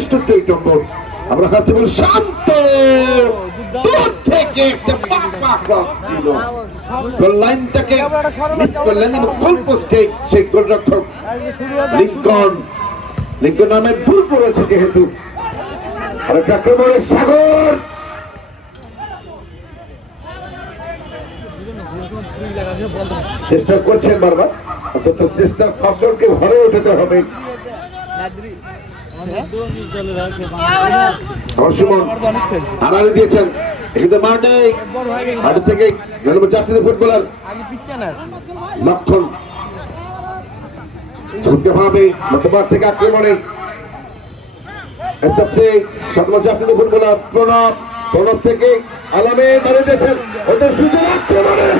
নিষ্ঠুর এই নম্বর আমরা কাছে বল শান্ত দূর থেকে একটা পাকা ক্রস ছিল গোল লাইনটাকে মিস করলেন এবং গোল পোস্টে সেই গোলরক্ষক লিঙ্কন নামে ভুল করেছে যেহেতু আরেকটা আক্রমণের সাগর চেষ্টা করছেন বারবার অন্তত চেষ্টার ফসলকে ঘরে উঠাতে হবে দিয়েছেন থেকে ফুটবলার লক্ষণ মধ্যবার থেকে আক্রমণে ফুটবলার প্রণব থেকে আলামে দাঁড়িয়ে দিয়েছেন ওদের সুযোগ আক্রমণের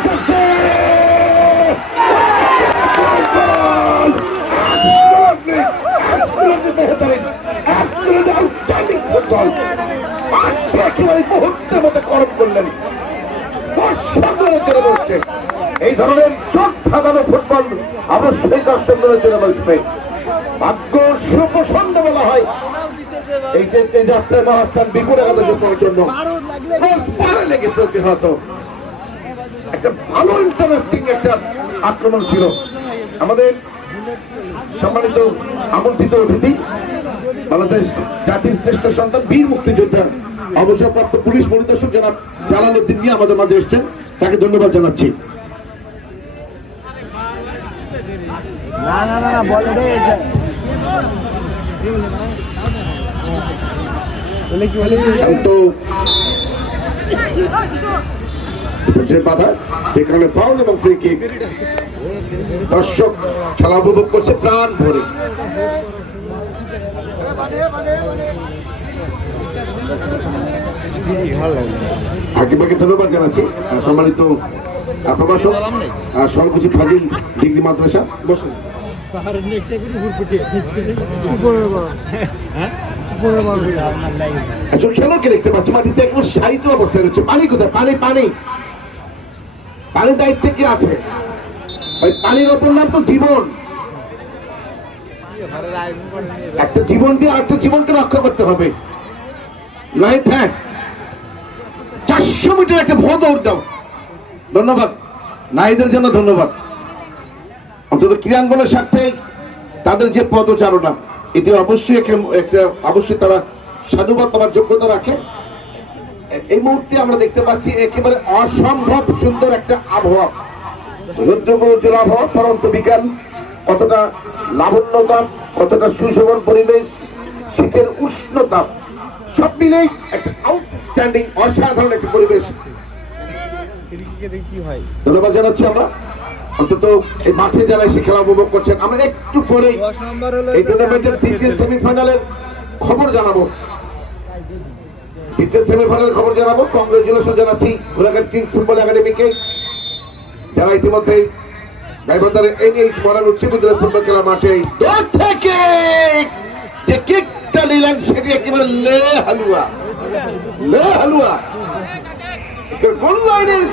এই ধরনের চোখ ধাঁধানো ফুটবল অবশ্যই দর্শকদের জন্য বলবে ভাগ্য সুপছন্দ বলা হয় এই যে যাত্রায় মহাস্থান বিপুল জন্য লেগে প্রতিহত একটা ভালো ইন্টারেস্টিং একটা আক্রমণ ছিল আমাদের সম্মানিত আমন্ত্রিত অতিথি বাংলাদেশ জাতির শ্রেষ্ঠ সন্তান বীর মুক্তিযোদ্ধা অবসরপ্রাপ্ত পুলিশ পরিদর্শক জনাব জালাল উদ্দিন নিয়ে আমাদের মাঝে এসেছেন তাকে ধন্যবাদ জানাচ্ছি বাধা যেখানে ফাউল এবং ফ্রি কিক দর্শক খেলা উপভোগ করছে প্রাণ ভরে হাকিমাকে ধন্যবাদ জানাচ্ছি সম্মানিত প্রভাষক সর্বোচ্চ ফাজিল ডিগ্রি মাদ্রাসা বসুন একজন খেলোয়াড়কে দেখতে পাচ্ছি মাটিতে একদম সাহিত্য অবস্থায় রয়েছে পানি কোথায় পানি পানি পানির দায়িত্বে কি আছে ওই পানির ওপর নাম তো জীবন একটা জীবন দিয়ে আরেকটা জীবনকে রক্ষা করতে হবে লাইট হ্যাঁ 400 মিটার একটা ভোঁ দৌড় দাও ধন্যবাদ নারীদের জন্য ধন্যবাদ অন্তত ক্রীড়াঙ্গনের স্বার্থে তাদের যে পদচারণা এটি অবশ্যই একটা অবশ্যই তারা সাধুবাদ পাওয়ার যোগ্যতা রাখে এই মুহূর্তে আমরা দেখতে পাচ্ছি একেবারে অসম্ভব সুন্দর একটা আবহাওয়া রুদ্রগোচর আবহাওয়া পরন্ত বিকাল কতটা লাবণ্যতা কতটা সুশোভন পরিবেশ শীতের উষ্ণতা সব মিলেই একটা আউটস্ট্যান্ডিং অসাধারণ একটা পরিবেশ ধন্যবাদ জানাচ্ছি আমরা অন্তত এই মাঠে যারা এসে খেলা উপভোগ করছেন আমরা একটু পরেই এই টুর্নামেন্টের তৃতীয় সেমিফাইনালের খবর জানাবো কংগ্রেচুলেশন জানাচ্ছি ঘোড়াঘাট ফুটবল একাডেমিকে যারা ইতিমধ্যে গাইবান্ধারের NH মডেল উচ্চ বিদ্যালয় ফুটবল খেলা মাঠে থেকে যে কিকটা নিলেন সেটি একেবারে লে হালুয়া গোল লাইনের